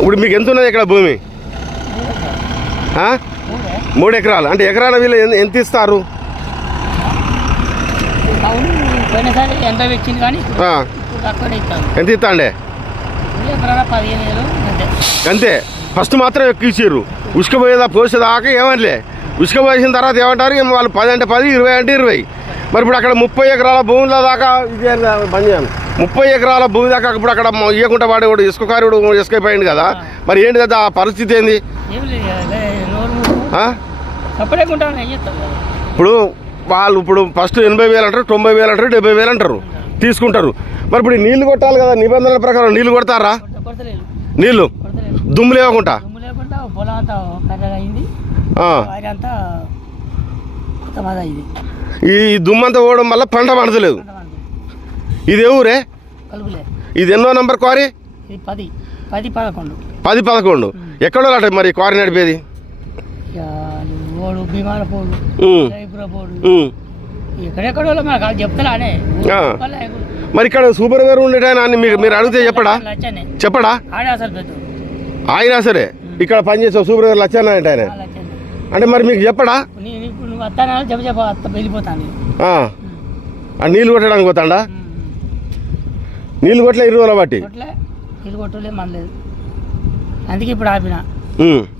ఇప్పుడు మీకు ఎంత ఉన్నది ఇక్కడ భూమి? 3 ఎకరాలు. అంటే ఎకరాల వీళ్ళు ఎంత ఇస్తారు? ఎంత ఇస్తా అండి? అంతే. ఫస్ట్ మాత్రం ఎక్కువ ఇచ్చారు. ఉసుకపోయేదా పోసేదాకా ఏమనిలే. ఉసుక పోసిన తర్వాత ఏమంటారు వాళ్ళు 10 అంటే 10, 20 అంటే 20. మరి ఇప్పుడు అక్కడ 30 ఎకరాల భూముల దాకా ఇదే పని చేయాలి. 30 ఎకరాల భూమి దాకా ఇప్పుడు అక్కడ ఇవ్వకుండా వాడు కూడా ఇసుక కారుడు ఇసుకైపోయింది కదా. మరి ఏంటి కదా ఆ పరిస్థితి ఏంది? ఇప్పుడు వాళ్ళు ఇప్పుడు ఫస్ట్ 80,000 అంటారు, 90,000 అంటారు, 70,000 అంటారు, తీసుకుంటారు. మరి ఇప్పుడు నీళ్లు కొట్టాలి కదా, నిబంధనల ప్రకారం నీళ్లు కొడతారా? నీళ్లు దుమ్ము లేకుండా ఈ దుమ్మంతా పోవడం వల్ల పంట పండలేదు. ఇది ఏ ఊరే? ఇది ఎన్నో నంబర్ క్వారీ? 10-11. ఎక్కడో అట మరి క్వారీ నడిపేది? మరి ఇక్కడ సూపర్వైజర్ ఉండేటాయన మీరు అడిగితే చెప్పడా? ఆయన సరే ఇక్కడ పనిచేసే సూపర్వైజర్ లచ్చన్న అంటే ఆయన అంటే మరి మీకు చెప్పడా? నీళ్ళు కొట్టడానికి పోతాడా? నీళ్ళు కొట్టలే 20 రోజుల బట్టి అందుకే ఇప్పుడు ఆపినా.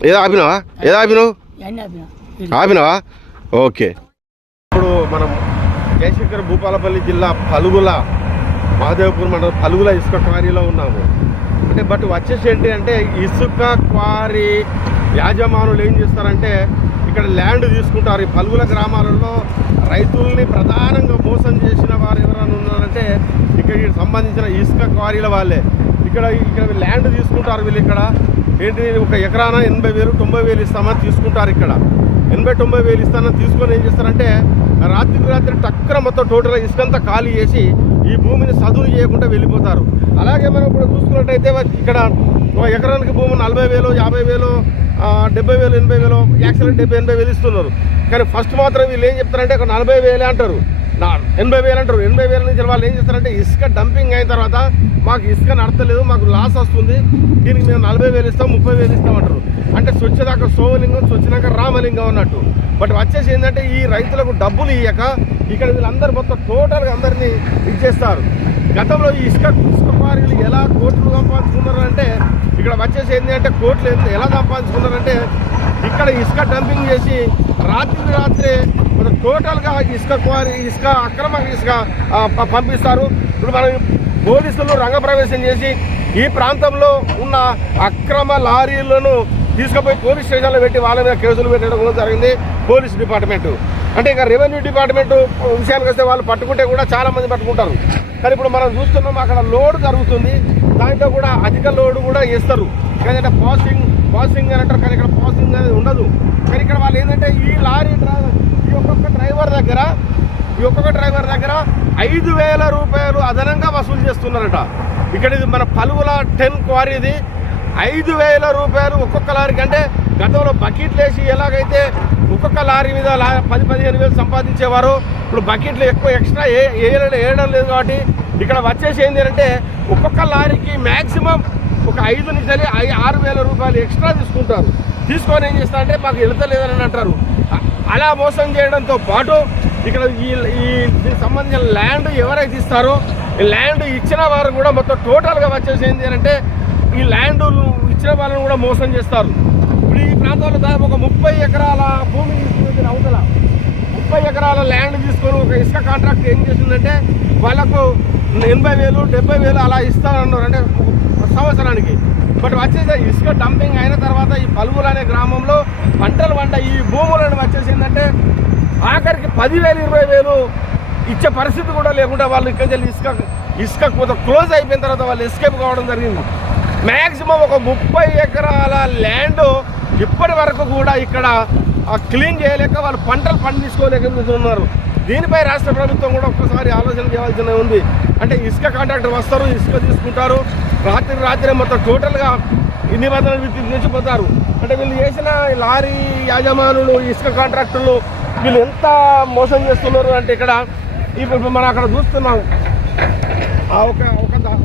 ఏదో ఆపినావా? ఓకే. ఇప్పుడు మనం జయశంకర్ భూపాలపల్లి జిల్లా పలుగుల మహదేవ్పూర్ మండలం పలుగుల ఇసుక క్వారీలో ఉన్నాము. అంటే బట్ వచ్చేసి ఏంటి అంటే ఇసుక క్వారీ యాజమానులు ఏం చేస్తారంటే ఇక్కడ ల్యాండ్ తీసుకుంటారు. ఈ పలుగుల గ్రామాలలో రైతుల్ని ప్రధానంగా మోసం చేసిన వారు ఎవరైనా ఉన్నారంటే ఇక్కడికి సంబంధించిన ఇసుక క్వారీల వాళ్ళే. ఇక్కడ ల్యాండ్ తీసుకుంటారు వీళ్ళు. ఇక్కడ ఏంటి 1 ఎకరాన 80,000, 90,000 ఇస్తామని తీసుకుంటారు. ఇక్కడ 80-90,000 ఇస్తానని తీసుకొని ఏం చేస్తారంటే రాత్రి టక్కన మొత్తం టోటల్గా ఇసుకంతా ఖాళీ చేసి ఈ భూమిని చదువు చేయకుండా వెళ్ళిపోతారు. అలాగే మనం ఇప్పుడు చూసుకున్నట్టయితే ఇక్కడ 1 ఎకరానికి భూమి 40,000, 50,000, 70,000, 80,000, యాక్సిడెంట్ 70-80,000 ఇస్తున్నారు. కానీ ఫస్ట్ మాత్రం వీళ్ళు ఏం చెప్తారంటే ఒక 40,000 అంటారు, 80,000 అంటారు. 80,000 నుంచి వాళ్ళు ఏం చేస్తారంటే ఇసుక డంపింగ్ అయిన తర్వాత మాకు ఇసుక నడతలేదు, మాకు లాస్ వస్తుంది, దీనికి మేము 40,000 ఇస్తాం, 30,000 ఇస్తామంటారు. అంటే స్వచ్ఛదాకా సోమలింగం, స్వచ్ఛదాకా రామలింగం అన్నట్టు. బట్ వచ్చేసి ఏంటంటే ఈ రైతులకు డబ్బులు ఇవ్వక ఇక్కడ వీళ్ళందరూ మొత్తం టోటల్గా అందరినీ ఇచ్చేస్తారు. గతంలో ఈ ఇసుక క్వారీలు ఎలా కోట్లు సంపాదించుకున్నారు అంటే ఇక్కడ వచ్చేసి ఏంటి అంటే కోట్లు ఎలా సంపాదించుకున్నారంటే ఇక్కడ ఇసుక డంపింగ్ చేసి రాత్రి టోటల్గా ఇసుక అక్రమ ఇసుక పంపిస్తారు. ఇప్పుడు మనం పోలీసులు రంగప్రవేశం చేసి ఈ ప్రాంతంలో ఉన్న అక్రమ లారీలను తీసుకుపోయి పోలీస్ స్టేషన్లో పెట్టి వాళ్ళ మీద కేసులు పెట్టడం జరిగింది పోలీస్ డిపార్ట్మెంటు. అంటే ఇక రెవెన్యూ డిపార్ట్మెంటు విషయానికి వస్తే వాళ్ళు పట్టుకుంటే కూడా చాలామంది పట్టుకుంటారు. కానీ ఇప్పుడు మనం చూస్తున్నాం అక్కడ లోడ్ జరుగుతుంది, దాంట్లో కూడా అధిక లోడ్ కూడా వేస్తారు. కానీ అంటే పాసింగ్ అని అంటారు, కానీ ఇక్కడ పాసింగ్ అనేది ఉండదు. కానీ ఇక్కడ వాళ్ళు ఏంటంటే ఈ లారీ ఈ ఒక్కొక్క డ్రైవర్ దగ్గర 5,000 రూపాయలు అదనంగా వసూలు చేస్తున్నారట. ఇక్కడ ఇది మన పలుగుల 10 క్వారీది 5,000 రూపాయలు ఒక్కొక్క లారీకి. అంటే గతంలో బకెట్లు వేసి ఎలాగైతే ఒక్కొక్క లారీ మీద 10-15,000 సంపాదించేవారు, ఇప్పుడు బకెట్లు ఎక్కువ ఎక్స్ట్రా వేయడం లేదు. కాబట్టి ఇక్కడ వచ్చేసి ఏంటి అంటే ఒక్కొక్క లారీకి మ్యాక్సిమం ఒక 5 నుంచి 6,000 రూపాయలు ఎక్స్ట్రా తీసుకుంటారు. తీసుకొని ఏం చేస్తారంటే మాకు వెళతలేదని అంటారు. అలా మోసం చేయడంతో పాటు ఇక్కడ దీనికి సంబంధించిన ల్యాండ్ ఎవరైతే ఇస్తారో ఈ ల్యాండ్ ఇచ్చిన వారు కూడా మొత్తం టోటల్గా వచ్చేసి ఏంటి అంటే ఈ ల్యాండ్ ఇచ్చిన వాళ్ళని కూడా మోసం చేస్తారు. ఇప్పుడు ఈ ప్రాంతంలో దాదాపు ఒక 30 ఎకరాల భూమి తీసుకుని అవతల 30 ఎకరాల ల్యాండ్ తీసుకొని ఒక ఇసుక కాంట్రాక్ట్ ఏం చేసిందంటే వాళ్ళకు 80,000, 70,000 అలా ఇస్తారన్నారు, అంటే సంవత్సరానికి. బట్ వచ్చేసి ఇసుక డంపింగ్ అయిన తర్వాత ఈ పలుగులు అనే గ్రామంలో పంటలు ఈ భూములను వచ్చేసి ఏంటంటే ఆఖరికి 10,000, 20,000 ఇచ్చే పరిస్థితి కూడా లేకుండా వాళ్ళు ఇక్కడి నుంచి ఇసుక క్లోజ్ అయిపోయిన తర్వాత వాళ్ళు ఎస్కేప్ కావడం జరిగింది. మ్యాక్సిమం ఒక 30 ఎకరాల ల్యాండ్ ఇప్పటి వరకు కూడా ఇక్కడ క్లీన్ చేయలేక వాళ్ళు పంటలు పండించుకోలేకపోతున్నారు. దీనిపై రాష్ట్ర ప్రభుత్వం కూడా ఒక్కసారి ఆలోచన చేయాల్సిన ఉంది. అంటే ఇసుక కాంట్రాక్టర్ వస్తారు, ఇసుక తీసుకుంటారు, రాత్రి మొత్తం టోటల్గా ఈ నిబంధనలు తెచ్చిపోతారు. అంటే వీళ్ళు చేసిన లారీ యాజమానులు, ఇసుక కాంట్రాక్టర్లు వీళ్ళు ఎంత మోసం చేస్తున్నారు అంటే ఇక్కడ ఇప్పుడు మనం అక్కడ చూస్తున్నాం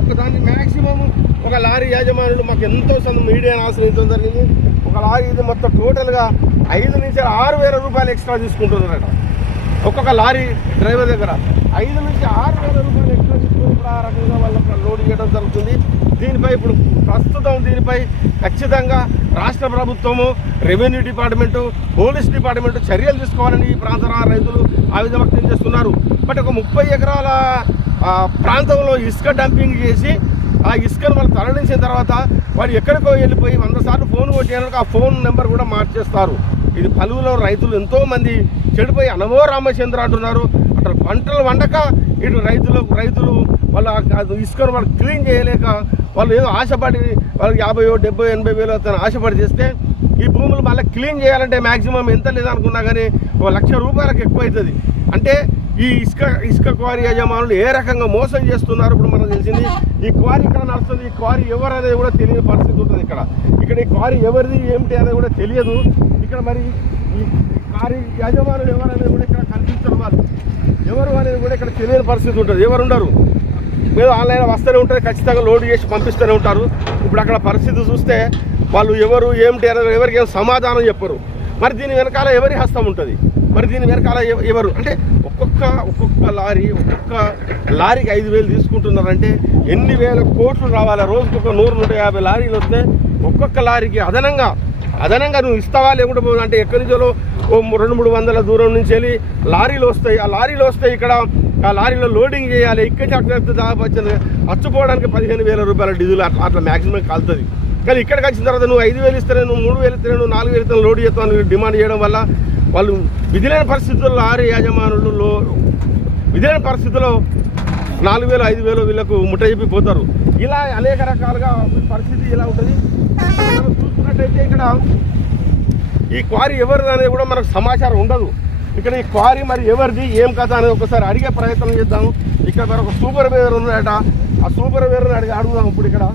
ఒక దాన్ని మ్యాక్సిమం ఒక లారీ యాజమానులు మాకు ఎంతో మీడియాను ఆశ్రయించడం జరిగింది. ఒక లారీ ఇది మొత్తం టోటల్గా 5 నుంచి 6,000 రూపాయలు ఎక్స్ట్రా తీసుకుంటున్నారట. ఒక్కొక్క లారీ డ్రైవర్ దగ్గర 5 నుంచి 6,000 రూపాయలు ఎక్స్ట్రా తీసుకుని ఇప్పుడు ఆ రకంగా వాళ్ళకి లోడ్ చేయడం జరుగుతుంది. దీనిపై ఇప్పుడు ప్రస్తుతం దీనిపై ఖచ్చితంగా రాష్ట్ర ప్రభుత్వము, రెవెన్యూ డిపార్ట్మెంటు, పోలీస్ డిపార్ట్మెంటు చర్యలు తీసుకోవాలని ఈ ప్రాంత రైతులు ఆవేదన వ్యక్తం చేస్తున్నారు. బట్ ఒక 30 ఎకరాల ప్రాంతంలో ఇసుక డంపింగ్ చేసి ఆ ఇసుకను వాళ్ళు తరలించిన తర్వాత వాడు ఎక్కడికో వెళ్ళిపోయి 100 సార్లు ఫోన్ కొట్టేందుకు ఆ ఫోన్ నెంబర్ కూడా మార్చేస్తారు. ఇది పలువులో రైతులు ఎంతోమంది చెడిపోయి అనమో రామచంద్ర అంటున్నారు. అటు పంటలు వండక ఇటు రైతులు వాళ్ళ ఇసుకను వాళ్ళు క్లీన్ చేయలేక వాళ్ళు ఏదో ఆశపడి వాళ్ళు 50, 70, 80 వేలు అతను ఆశపడి చేస్తే ఈ భూములు మళ్ళీ క్లీన్ చేయాలంటే మ్యాక్సిమం ఎంత లేదనుకున్నా కానీ 1,00,000 రూపాయలకు ఎక్కువ అవుతుంది. అంటే ఈ ఇసుక క్వారీ యజమానులు ఏ రకంగా మోసం చేస్తున్నారు ఇప్పుడు మనకు తెలిసింది. ఈ క్వారీ ఇక్కడ నడుస్తుంది, ఈ క్వారీ ఎవరు అనేది కూడా తెలియని పరిస్థితి ఉంటుంది. ఇక్కడ ఈ క్వారీ ఎవరిది ఏమిటి అనేది కూడా తెలియదు. ఇక్కడ మరి ఈ క్వారీ యజమానులు ఎవరు అనేది కూడా ఇక్కడ కనిపించడం వాళ్ళు ఎవరు అనేది కూడా ఇక్కడ తెలియని పరిస్థితి ఉంటుంది. ఎవరు ఉండరు, ఏదో ఆన్లైన్ వస్తూనే ఉంటుంది, ఖచ్చితంగా లోడ్ చేసి పంపిస్తూనే ఉంటారు. ఇప్పుడు అక్కడ పరిస్థితి చూస్తే వాళ్ళు ఎవరు ఏమిటి అనేది ఎవరికి ఏం సమాధానం చెప్పరు. మరి దీని వెనకాల ఎవరి హస్తం ఉంటుంది, మరి దీని వెనకాల ఎవరు అంటే ఒక్కొక్క లారీకి 5,000 తీసుకుంటున్నారంటే ఎన్ని వేల కోట్లు రావాలి. రోజుకు ఒక 100-150 లారీలు వస్తే ఒక్కొక్క లారీకి అదనంగా నువ్వు ఇస్తావా లేకుండా అంటే ఎక్కడి నుంచో 200-300 దూరం నుంచి వెళ్ళి లారీలు వస్తాయి. ఆ లారీలు వస్తాయి, ఇక్కడ ఆ లారీలో లోడింగ్ చేయాలి. ఇక్కడికి అక్కడ దాదాపు వచ్చింది అచ్చుకోవడానికి 15,000 రూపాయల డీజిల్ అట్లా మ్యాక్సిమం కాలుతుంది. కానీ ఇక్కడికి వచ్చిన తర్వాత నువ్వు 5,000 ఇస్తేనే, నువ్వు 3,000 ఇస్తేనే, నువ్వు 4,000 ఇస్తే లోడ్ చేస్తాను డిమాండ్ చేయడం వల్ల వాళ్ళు విధిలేని పరిస్థితుల్లో లారీ యాజమానులు విధిలేని పరిస్థితుల్లో 4,000, 5,000 వీళ్ళకు ముట్టయిపోతారు. ఇలా అనేక రకాలుగా పరిస్థితి ఇలా ఉంటుంది. మనం చూసుకున్నట్టయితే ఇక్కడ ఈ క్వారీ ఎవరిది అనేది కూడా మనకు సమాచారం ఉండదు. ఇక్కడ ఈ క్వారీ మరి ఎవరిది ఏం కథ అనేది ఒకసారి అడిగే ప్రయత్నం చేద్దాము. ఇక్కడ మరి ఒక సూపర్వైజర్ ఉన్నాడట, ఆ సూపర్వైజర్ని అడుగుదాం ఇప్పుడు ఇక్కడ.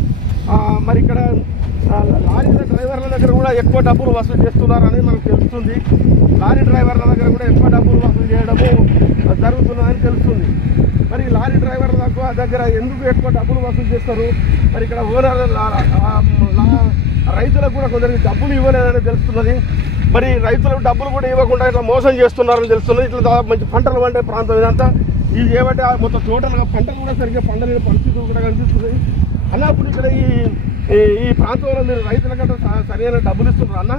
మరి ఇక్కడ లారీల డ్రైవర్ల దగ్గర కూడా ఎక్కువ డబ్బులు వసూలు చేస్తున్నారని మనకు తెలుస్తుంది. లారీ డ్రైవర్ల దగ్గర కూడా ఎక్కువ డబ్బులు వసూలు చేయడము జరుగుతున్నదని తెలుస్తుంది. మరి లారీ డ్రైవర్ల దగ్గర ఎందుకు ఎక్కువ డబ్బులు వసూలు చేస్తారు? మరి ఇక్కడ ఓనర్ రైతులకు కూడా కొందరికి డబ్బులు ఇవ్వలేదని తెలుస్తున్నది. మరి రైతులకు డబ్బులు కూడా ఇవ్వకుండా ఇట్లా మోసం చేస్తున్నారని తెలుస్తున్నది. ఇట్లా మంచి పంటలు పండే ప్రాంతం ఇదంతా. ఇది ఏమంటే మొత్తం టోటల్గా పంటలు కూడా సరిగ్గా పండలేని పరిస్థితులు కూడా కనిపిస్తుంది. అన్నప్పుడు ఇక్కడ ఈ ప్రాంతంలో మీరు రైతులకంటే సరైన డబ్బులు ఇస్తున్నారు అన్న?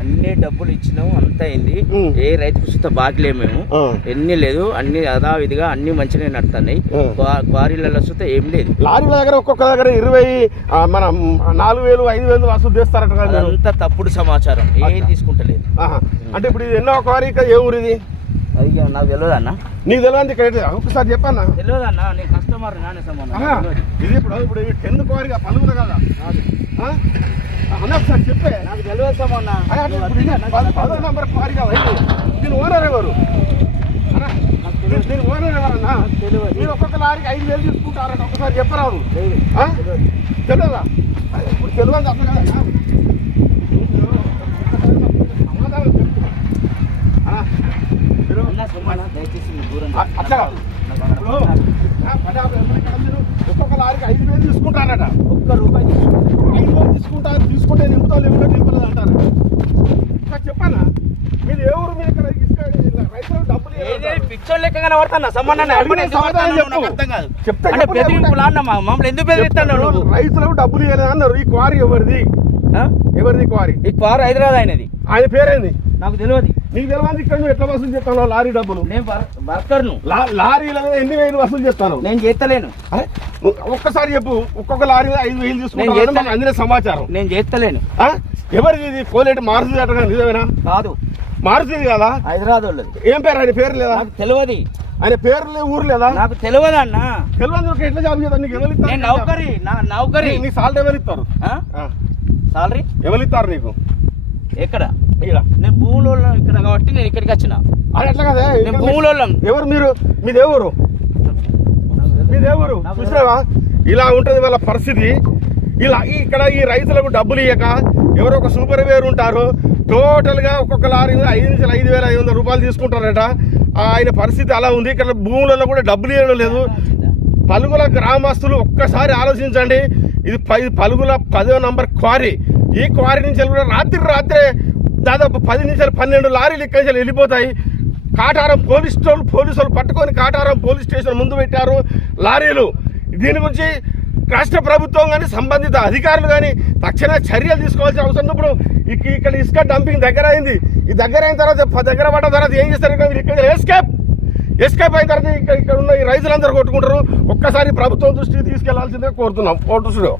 అన్ని డబ్బులు ఇచ్చినాము, అంతా అయింది. ఏ రైతుకు సుత బాకీలే మేము ఎన్ని లేదు, అన్ని యథావిధిగా అన్ని మంచిగా నడుతున్నాయి. క్వారీలలో సుత ఏం లేదు. లారీల దగ్గర ఒక్కొక్క దగ్గర 20 మన 4,000, 5,000 వసూలు చేస్తారట. అంతా తప్పుడు సమాచారం, ఏం తీసుకుంటలేదు. అంటే ఇప్పుడు ఇది ఎన్నో క్వారీ, ఏ ఊరు ఇది? అది నాకు తెలియదు అన్న. నీకు తెలియదు ఇక్కడ ఒకసారి చెప్పన్నా. తెలియదు అన్న, నేను కస్టమర్ నానే సంబంధం. ఇది ఇప్పుడు 10 క్వారీగా పలువురు కదా అన్న, ఒకసారి చెప్పే. నాకు తెలియదు సంబంధం. 10 నెంబర్ క్వారీగా దీని ఓనర్ ఎవరు? దీని ఓనర్ ఎవరన్నా? మీరు ఒక్కొక్క లారీకి 5,000 తీసుకుంటారట, ఒకసారి చెప్పరాదు. తెలియదా? ఇప్పుడు తెలియదు అర్థం కదా. సమాధానం చెప్తున్నా అట్లా ఒక్కొక్క లారీకి 5,000 తీసుకుంటారట. ఒక్క రూపాయి 5,000 తీసుకుంటే నింపుతావు లేకుండా నింపలేదు అంటారు. చెప్పానా మీరు ఎవరు? మీరు ఇక్కడ రైతులకు డబ్బులు పిక్చర్ లెక్క కనబడుతున్నా సంబంధాన్ని రైతులకు డబ్బులు ఇవ్వలేదు అన్నారు. ఈ క్వారీ ఎవరిది? ఎవరిది క్వారీ? ఈ క్వారీ హైదరాబాద్ అయినది. ఆయన పేరేంది? నాకు తెలియదు. నీకు తెలియదు. ఇక్కడ నువ్వు ఎట్లా వసూలు చేస్తాను లారీ డబ్బులు? నేను వర్కర్ను. లారీలలో ఎన్ని వేలు వసూలు చేస్తాను? నేను చేస్తలేను. ఒక్కసారి చెప్పు. ఒక్కొక్క లారీ 5,000 తీసుకుంటాను అందిన సమాచారం. నేను చేస్తలేను. ఎవరిది ఇది? కోలేటి మారుతుంది అట, నిజమేనా? కాదు, మారుతుంది కదా, హైదరాబాద్ వాళ్ళది. ఏం పేరు? ఆయన పేరు లేదా? నాకు తెలియదు. ఆయన పేరు ఊరు లేదా? నాకు తెలియదు అన్న. తెలియదు ఎట్లా జాబ్ చేద్దాం? నీకు ఎవరు ఇస్తారు? నౌకరీ. నీ సాలరీ ఎవరు ఇస్తారు? సాలరీ ఎవరు ఇస్తారు నీకు? ఎక్కడ? ఇక్కడ. నేను భూములో ఇక్కడ కాబట్టి నేను ఇక్కడికి వచ్చిన. అది ఎట్లా కదా? నేను భూములో. ఎవరు మీరు? మీదేవరు? చూసినావా? ఇలా ఉంటుంది వాళ్ళ పరిస్థితి. ఇలా ఇక్కడ ఈ రైతులకు డబ్బులు ఇవ్వక ఎవరో ఒక సూపర్వైజర్ ఉంటారు, టోటల్గా ఒక్కొక్క లారీ 5,000-5,500 రూపాయలు తీసుకుంటారట. ఆయన పరిస్థితి అలా ఉంది. ఇక్కడ భూములలో కూడా డబ్బులు ఇవ్వడం లేదు. పలుగుల గ్రామస్తులు ఒక్కసారి ఆలోచించండి. ఇది పలుగుల 10వ నంబర్ క్వారీ. ఈ క్వారీ నుంచి కూడా రాత్రే దాదాపు 10 నుంచి 12 లారీలు ఇక్కడి నుంచి వెళ్ళిపోతాయి. కాటారం పోలీసులు పట్టుకొని కాటారం పోలీస్ స్టేషన్ ముందు పెట్టారు లారీలు. దీని గురించి రాష్ట్ర ప్రభుత్వం కానీ సంబంధిత అధికారులు కానీ తక్షణ చర్యలు తీసుకోవాల్సిన అవసరం ఉంది. ఇప్పుడు ఇక్కడ ఇసుక డంపింగ్ దగ్గర అయింది. ఈ దగ్గర అయిన తర్వాత దగ్గర పడ్డ తర్వాత ఏం చేస్తారు, ఇక్కడ ఎస్కేప్ అయిన తర్వాత ఇక్కడ ఉన్న ఈ రైతులందరూ కొట్టుకుంటారు. ఒక్కసారి ప్రభుత్వం దృష్టికి తీసుకెళ్లాల్సిందిగా కోరుతున్నాం. Photo studio.